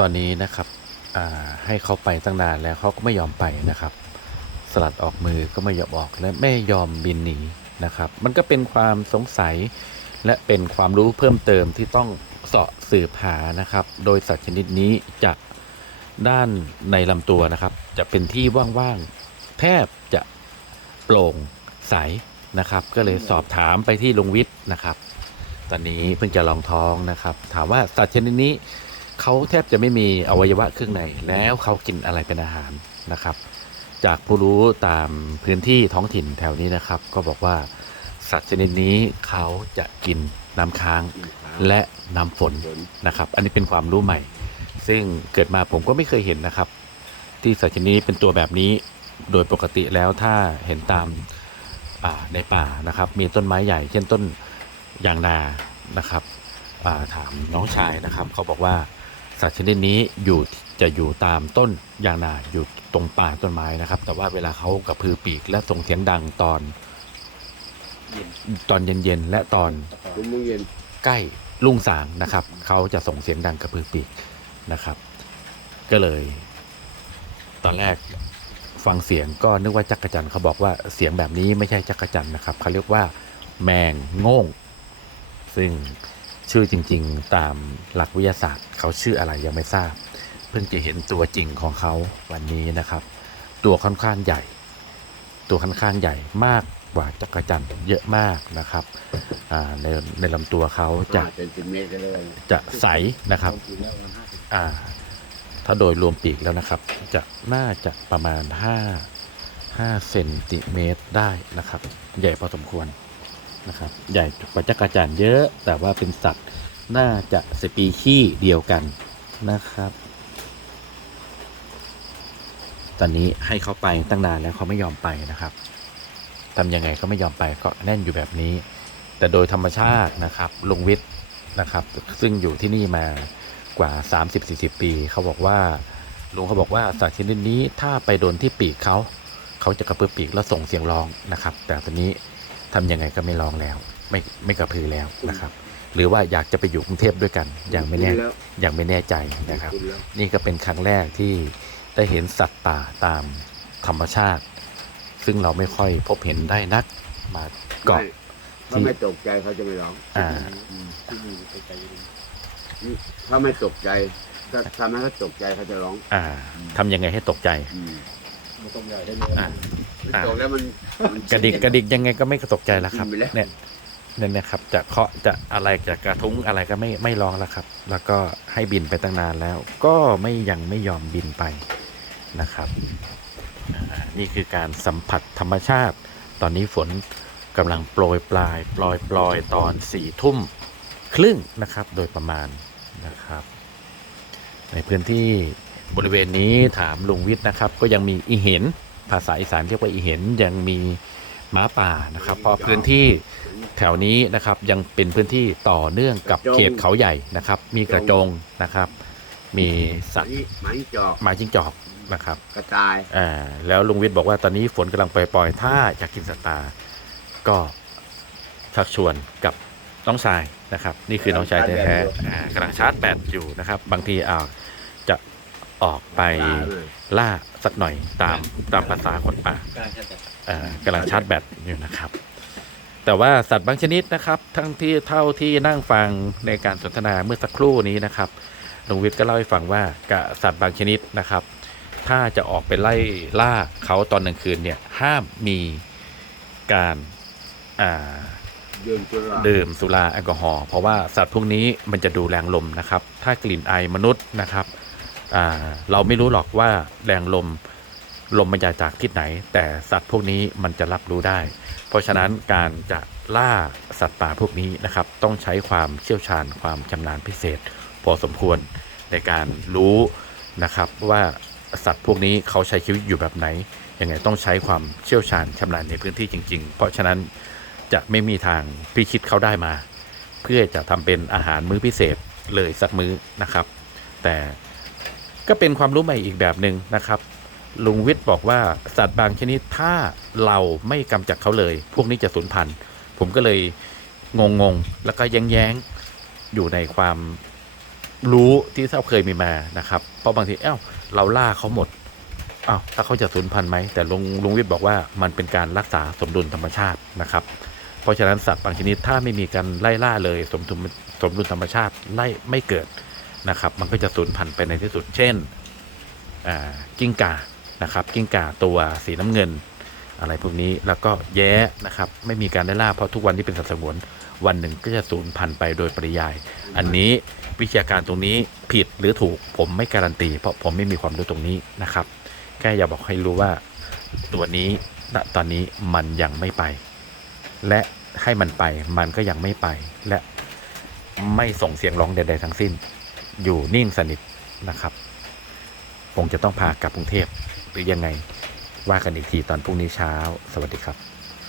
ตอนนี้นะครับให้เขาไปตั้งนานแล้วเขาก็ไม่ยอมไปนะครับ สลัดออกมือก็ไม่ยอมออกและไม่ยอมบินหนีนะครับ มันก็เป็นความสงสัยและเป็นความรู้เพิ่มเติมที่ต้องเสาะสืบหานะครับ โดยสัตว์ชนิดนี้จะด้านในลำตัวนะครับ จะเป็นที่ว่างๆแทบจะโปร่งใสนะครับ ก็เลยสอบถามไปที่ลุงวิทย์นะครับ ตอนนี้เพิ่งจะลองท้องนะครับ ถามว่าสัตว์ชนิดนี้ เขาแทบจะไม่มีอวัยวะเครื่องในแล้วเขากินอะไรเป็นอาหารนะครับ จากผู้รู้ตามพื้นที่ท้องถิ่นแถวนี้นะครับ ก็บอกว่าสัตว์ชนิดนี้เขาจะกินน้ำค้างและน้ำฝนนะครับ อันนี้เป็นความรู้ใหม่ ซึ่งเกิดมาผมก็ไม่เคยเห็นนะครับ ที่สัตว์ชนิดนี้เป็นตัวแบบนี้โดยปกติแล้วถ้าเห็นตามในป่านะครับ มีต้นไม้ใหญ่ เช่นต้นยางนานะครับถามน้องชายนะครับ เขาบอกว่า สัตว์ชนิดนี้อยู่จะอยู่ตามต้นยางนาอยู่ตรงป่าต้นไม้นะครับ แต่ว่าเวลาเขากระพือปีกและส่งเสียงดังตอนตอนเย็นๆและตอนใกล้ลุ่งสางนะครับ เขาจะส่งเสียงดังกระพือปีกนะครับ ก็เลย ตอนแรกฟังเสียงก็นึกว่าจักรจันเขาบอกว่าเสียงแบบนี้ไม่ใช่จักรจันนะครับเขาเรียกว่า แมงโง่ง ซึ่ง ชื่อจริง ๆ ตามหลักวิทยาศาสตร์ เขาชื่ออะไรยังไม่ทราบ เพิ่งจะเห็นตัวจริงของเขาวันนี้นะครับ ตัวค่อนข้างใหญ่ ตัวค่อนข้างใหญ่มากกว่าจักรจันทร์เยอะมากนะครับในในลำตัวเขาจะจะใสนะครับถ้าโดยรวมปีกแล้วนะครับ จะน่าจะประมาณ 5 5เซนติเมตรได้นะครับ ใหญ่พอสมควร นะครับ ใหญ่กว่าจักรจันเยอะ แต่ว่าเป็นสัตว์น่าจะสปีชีส์เดียวกันนะครับ ตอนนี้ให้เขาไปตั้งนานแล้วเขาไม่ยอมไปนะครับทำยังไงก็ไม่ยอมไปก็แน่นอยู่แบบนี้ แต่โดยธรรมชาตินะครับลุงวิทย์นะครับ ซึ่งอยู่ที่นี่มากว่า 30-40 ปี เขาบอกว่าลุงเขาบอกว่าสัตว์ชนิดนี้ถ้าไปโดนที่ปีกเขา เขาจะกระพือปีกแล้วส่งเสียงร้องนะครับ แต่ตอนนี้ ทำยังไงก็ไม่ร้องแล้ว ไม่ไม่กระพือแล้วนะครับ หรือว่าอยากจะไปอยู่กรุงเทพด้วยกันยังไม่แน่แล้วยังไม่แน่ใจนะครับคุณแล้วนี่ก็เป็นครั้งแรกที่ได้เห็นสัตว์ป่าตามธรรมชาติ ซึ่งเราไม่ค่อยพบเห็นได้นักมาเกาะไม่ถ้าไม่ตกใจเขาจะไม่ร้องอ่าอืมถ้าไม่ตกใจถ้าทำให้เขาตกใจเขาจะร้อง อ่าทำยังไงให้ตกใจอืมมันต้องใหญ่ได้เลย อ่าไม่อ่า ตกแล้วมันมันกระดิกกระดิกยังไงก็ไม่ตกใจแล้วครับกินไปแล้วเนี่ยเนี่ยนะครับ จะเคาะจะอะไรจะกระทุ้งอะไรก็ไม่ไม่ร้องแล้วครับ แล้วก็ให้บินไปตั้งนานแล้ว ก็ไม่ยังไม่ยอมบินไปนะครับอ่านี่คือการสัมผัสธรรมชาติ ตอนนี้ฝนกำลังโปรยปลายปลอยปลอยตอนสี่ทุ่มครึ่งนะครับ โดยประมาณนะครับ ในพื้นที่บริเวณนี้ถามลุงวิทย์นะครับ ก็ยังมีอีเห็น ภาษาอีสานเรียกว่าอีเห็นยังมีหม้าป่านะครับ เพราะพื้นที่แถวนี้นะครับยังเป็นพื้นที่ต่อเนื่องกับเขตเขาใหญ่นะครับ มีกระจงนะครับ มีสัตว์นี่หมาจอกหมาจิ้งจอกนะครับกระต่ายอ่าแล้วลุงวิทย์บอกว่าตอนนี้ฝนกำลังปล่อยๆ ถ้าอยากกินสตาร์ก็ชักชวนกับน้องชายนะครับ นี่คือน้องชายแท้ๆอ่ากำลังชาร์จแบตอยู่นะครับ บางทีอ่าจะ ออกไปปลาเลยล่าสักหน่อยตามตามภาษาคนป่าการแค่แต่อ่ากำลังชาร์จแบตอยู่นะครับ แต่ว่าสัตว์บางชนิดนะครับ ทั้งที่เท่าที่นั่งฟังในการสนทนาเมื่อสักครู่นี้นะครับลุงวิทย์ก็เล่าให้ฟังว่ากะสัตว์บางชนิดนะครับ ถ้าจะออกไปไล่ล่าเขาตอนกลางคืนเนี่ยห้ามมีการอ่าเดินตัวราดื่มสุราแอลกอฮอล์เพราะว่าสัตว์พวกนี้มันจะดูแรงลมนะครับ ถ้ากลิ่นไอมนุษย์นะครับอ่า เราไม่รู้หรอกว่าแรงลมลมมันจะจากทิศไหน แต่สัตว์พวกนี้มันจะรับรู้ได้ เพราะฉะนั้นการจะล่าสัตว์ป่าพวกนี้นะครับ ต้องใช้ความเชี่ยวชาญความชำนาญพิเศษ พอสมควรในการรู้นะครับว่าสัตว์พวกนี้เขาใช้ชีวิตอยู่แบบไหนยังไงต้องใช้ความเชี่ยวชาญชำนาญในพื้นที่จริง ๆ เพราะฉะนั้นจะไม่มีทางพิชิตเขาได้มา เพื่อจะทำเป็นอาหารมื้อพิเศษเลยสักมื้อนะครับ แต่ ก็เป็นความรู้ใหม่อีกแบบหนึ่งนะครับ ลุงวิทย์บอกว่าสัตว์บางชนิดถ้าเราไม่กำจัดเขาเลย พวกนี้จะสูญพันธุ์ ผมก็เลยงงงๆแล้วก็แย้งแย้งๆอยู่ในความรู้ที่เราเคยมีมานะครับ เพราะบางทีเอ้าเราล่าเขาหมดอ้าวถ้าเขาจะสูญพันธุ์ไหมแต่ลุงลุงวิทย์บอกว่ามันเป็นการรักษาสมดุลธรรมชาตินะครับ เพราะฉะนั้นสัตว์บางชนิดถ้าไม่มีการไล่ล่าเลย สมดุลสมดุลธรรมชาติไล่ไม่เกิด นะครับ มันก็จะสูญพันธุ์ไปในที่สุด เช่นกิ้งก่านะครับ กิ้งก่าตัวสีน้ำเงิน อะไรพวกนี้แล้วก็แย้นะครับ ไม่มีการไล่ล่าเพราะทุกวันที่เป็นสัตว์สงวนวันหนึ่งก็จะสูญพันธุ์ไปโดยปริยาย อันนี้วิชาการตรงนี้ผิดหรือถูกผมไม่การันตี เพราะผมไม่มีความรู้ตรงนี้นะครับ แค่อยากบอกให้รู้ว่าตัวนี้ณตอนนี้มันยังไม่ไป และให้มันไปมันก็ยังไม่ไปและไม่ส่งเสียงร้องใดๆทั้งสิ้น อยู่นิ่งสนิทนะครับ คงจะต้องพากลับกรุงเทพหรือยังไงว่ากันอีกทีตอนพรุ่งนี้เช้า สวัสดีครับ